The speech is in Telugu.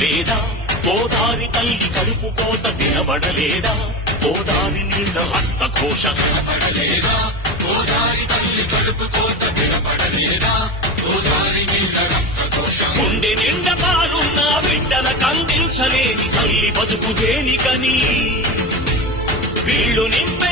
వినబడలేదా గోదారి తల్లి కడుపు కోత వినబడలేదా గోదారి నీళ్ళ రక్త ఘోష వినబడలేదా గోదారి తల్లి కడుపు కోత వినబడలేదా గోదారి నీళ్ళ రక్త ఘోష గుండె నిండా పాలున్న బిడ్డల కందించలేని తల్లి బతుకు దేనికని వీళ్ళు నింపె